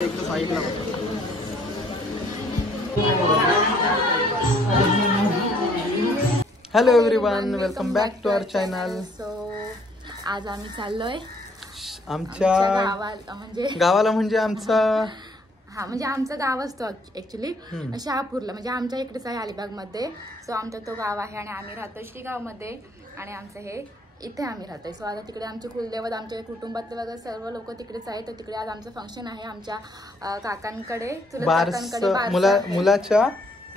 Hello everyone, welcome back to our channel. So आज आम्ही चाललोय आमच्या गावाला म्हणजे आमचं गाव असतो ऍक्च्युली शहापूरला, म्हणजे आमच्या इकडेच आहे अलिबाग मध्ये. सो आमचं तो गाव आहे आणि आम्ही राहतो श्रीगाव मध्ये आणि आमचं हे इथे आम्ही राहतोय. सो आता तिकडे आमचे कुलदैवत, आमच्या कुटुंबातले वगैरे सर्व लोक तिकडेच आहेत. तर तिकडे आज आमचं फंक्शन आहे आमच्या काकांकडे, मुलाच्या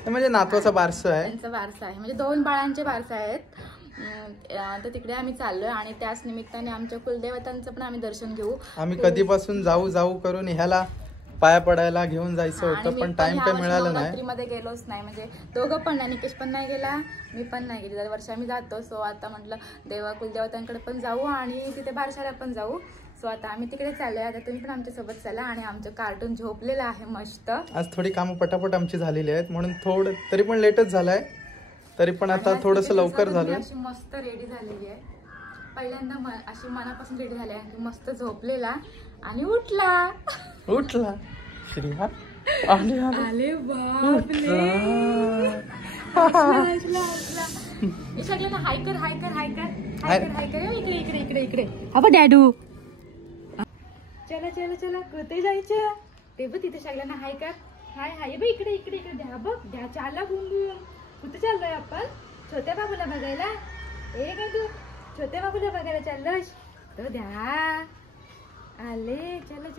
म्हणजे नातवाचा बारसा आहे. त्यांचा बारसा आहे, म्हणजे 2 बाळांचे बारसा आहेत. तर तिकडे आम्ही चाललोय आणि त्याच निमित्ताने आमच्या कुलदेवतांचं पण आम्ही दर्शन घेऊ. आम्ही कधीपासून जाऊ करून ह्याला पाया पडायला घेऊन जायचं होतं, पण टाइम काही मिळाला नाही. मध्ये गेलोच नाही, म्हणजे दोघं पण नाही, निकेश पण नाही गेला, मी पण नाही गेली. दरवर्षी आम्ही जातो. सो आता म्हटलं कुलदेवतांकडे पण जाऊ आणि तिथे बारशाला पण जाऊ. सो आता आम्ही तिकडे चाललोय. आता तुम्ही पण आमच्या सोबत चला. आणि आमचं कार्टून झोपलेलं आहे मस्त. आज थोडी कामं पटापट आमची झालेली आहेत, म्हणून थोडं तरी पण लेटच झालाय. तरी पण आता थोडंसं लवकर झालं. अशी मस्त रेडी झालेली आहे, पहिल्यांदा अशी मनापासून रेडी झाली आहे. मस्त झोपलेला आणि उठला श्रीहार आले बापरे. सगळ्यांना हाय कर इकडे हा डॅडू. चला कुठे जायचं ते बघ, तिथे सगळ्यांना हाय कर. हाय बघ, इकडे द्या बघ, द्या. चाला बुंबून. कुठे चाललोय आपण? छोट्या बाबूला बघायला. का तू छोट्या बाबूला बघायला चाललोस? तो द्या आले. चला.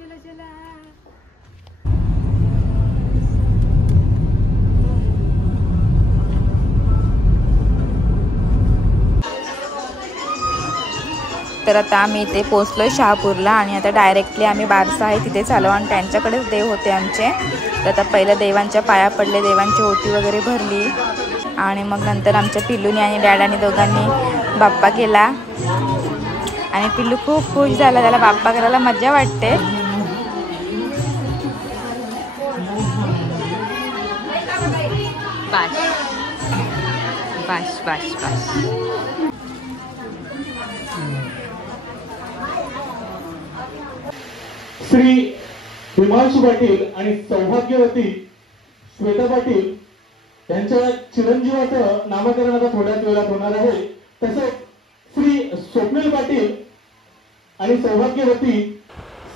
तर आता आम्ही इथे पोहोचलोय शहापूरला आणि आता डायरेक्टली आम्ही बारसा आहे तिथे चालू आणि त्यांच्याकडेच देव होते आमचे. तर आता पहिलं देवांच्या पाया पडले, देवांची ओटी वगैरे भरली आणि मग नंतर आमच्या पिल्लूनी आणि डॅडानी दोघांनी बाप्पा केला आणि पिल्लू खूप खुश झाला. त्याला बाप्पा करायला मजा वाटते. बाश. श्री हिमांशू पाटील आणि सौभाग्यवती श्वेता पाटील यांच्या चिरंजीवाचं नामकरण आता थोड्याच वेळात होणार आहे. तसेच श्री स्वप्नील पाटील आणि सौभाग्यवती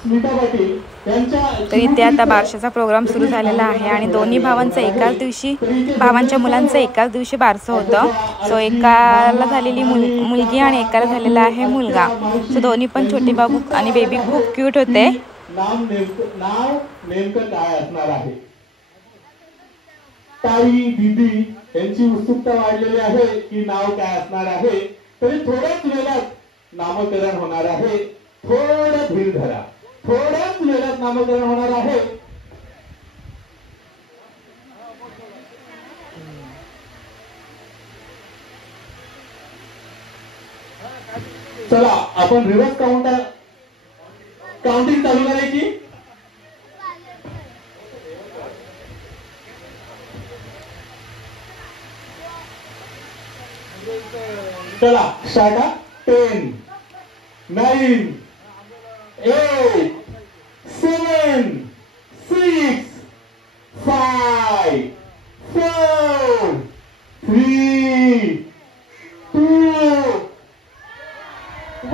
स्मिता पाटील यांच्या. तर इथे आता बारशाचा प्रोग्राम सुरू झालेला आहे आणि दोन्ही भावांच्या मुलांचं एकाच दिवशी बारसं होतं. सो एकाला झालेली मुलगी आणि एकाला झालेला आहे मुलगा. सो दोन्ही पण छोटे बाबू आणि बेबी खूप क्यूट होते. नाव नेमकं काय असणार आहे? ताई दीदी यांची उत्सुकता वाढलेली आहे की नाव काय असणार आहे. तरी थोड्याच वेळात नामकरण होणार आहे. थोडं धीर धरा, थोड्याच वेळात नामकरण होणार आहे. चला आपण रिव्हर्स काउंटिंग चालू करायची. चला स्टार्ट. 10 9 8 7 6 5 4 3 2 1.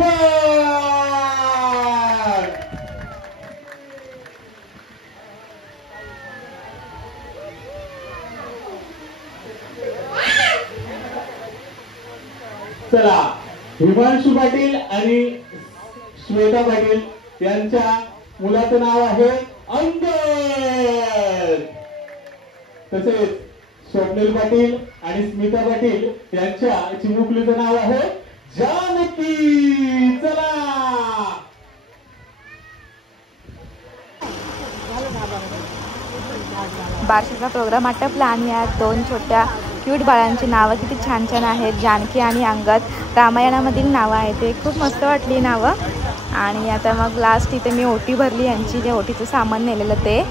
चला हिमांशू पाटील आणि श्वेता पाटील यांच्या मुलाचं नाव आहे अंगद. तसेच स्वप्नील पाटील आणि स्मिता पाटील यांच्या चिमुकलीचं नाव आहे जानकी. चला बारशाचा प्रोग्राम आटपला आणि या 2 छोट्या क्यूट बाळांची नावं किती छान आहेत. जानकी आणि अंगद रामायणामधील नावं आहेत. ते खूप मस्त वाटली नावं. आणि आता मग लास्ट इथे मी ओटी भरली यांची, जे ओटीचं सामान नेलेलं ते.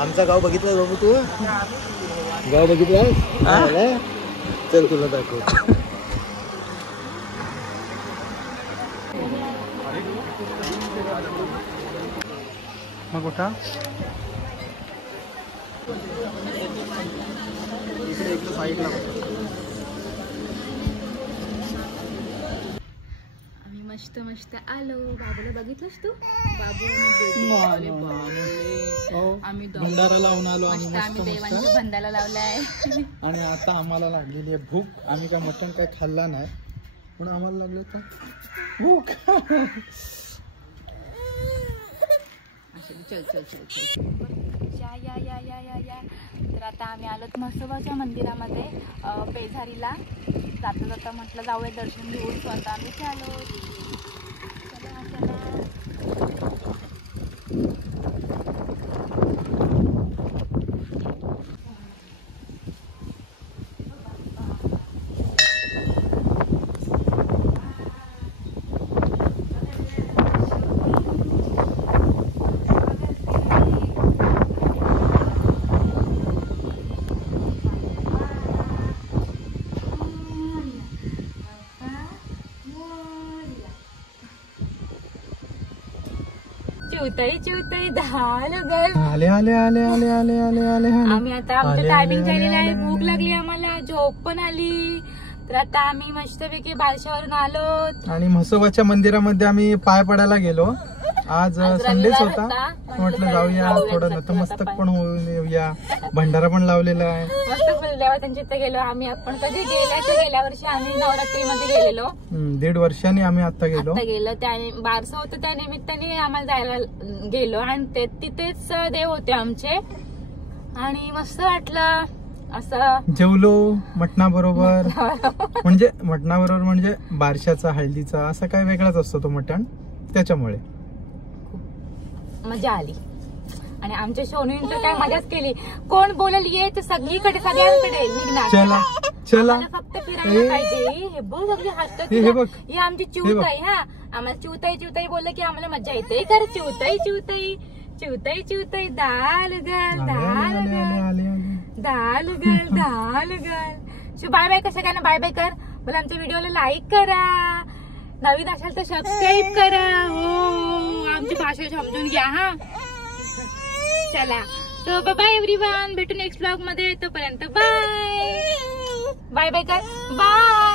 आमचं गाव बघितलं बाबू तू? गाव बघितलं? चल तुला दाखव. मग कुठं इकडे साईडला आम्ही मस्त मस्त आलो. बाबूला बघितलंस तू? बाबू आम्ही भंडारा लावून आलो आम्ही मस्त. आम्ही देवांच्या भंडारा लावलाय. आणि आता आम्हाला लागलेली आहे भूक. आम्ही काय मटण काय खाल्ला नाही पण आम्हाला लागले तर भूक. चल चल चल चल या या या या या या. तर आता आम्ही आलोत म्हसोबाच्या मंदिरामध्ये पेझारीला. जाता जाता म्हटलं जाऊया दर्शन घेऊन. सो आता आम्ही चालो. चला चला. चिवताई चिवताई धाल गल. आले आले आले आले आले आले आले. आम्ही आता आमचं टायमिंग झालेलं आहे. भूक लागली आम्हाला. झोप पण आली. तर आता आम्ही मस्तपैकी बारशावरून आलो आणि म्हसोबाच्या मंदिरामध्ये आम्ही पाय पडायला गेलो. आज संडेच होता. म्हटलं जाऊया थोडं नतमस्तक पण होऊन येऊया. भंडारा पण लावलेला आहे. मस्त फुलदेवा त्यांच्या इथे गेलो आम्ही. आपण कधी गेल्या वर्षी आम्ही नवरात्रीमध्ये गेलेलो. 1.5 वर्षांनी आम्ही आता गेलो. त्याने बारसं होतं त्या निमित्ताने आम्हाला जायला गेलो. आणि तिथेच देव होते आमचे. आणि मस्त वाटलं. असं जेवलो मटणाबरोबर. म्हणजे मटणाबरोबर म्हणजे बारशाचा हळदीचा असा काय वेगळाच असतो तो मटण. त्याच्यामुळे मजा आली. आणि आमच्या शोनून तर काय मजाच केली. कोण बोलेल ये तर सगळीकडे सगळ्यांकडे निघणार. चला चला फक्त फिरायला पाहिजे. हे बघ सगळी हसतात. ही आमची चिवताई. हा आम्हाला चिवताई चिवताई बोललं की आम्हाला मजा येते. कर चिवताई चिवताई चिवताई चिवताई. दाल गल दाल गल दाल गल दाल गल. शो बाय बाय कशा काय ना बाय बाय कर. मला आमच्या व्हिडिओला लाईक करा. नवीन असाल तर सबस्क्राईब करा. हो आमची भाषा समजून घ्या. हा चला तो बाय एव्हरीवन. भेटू नेक्स्ट ब्लॉग मध्ये. तोपर्यंत बाय बाय बाय कर. बाय.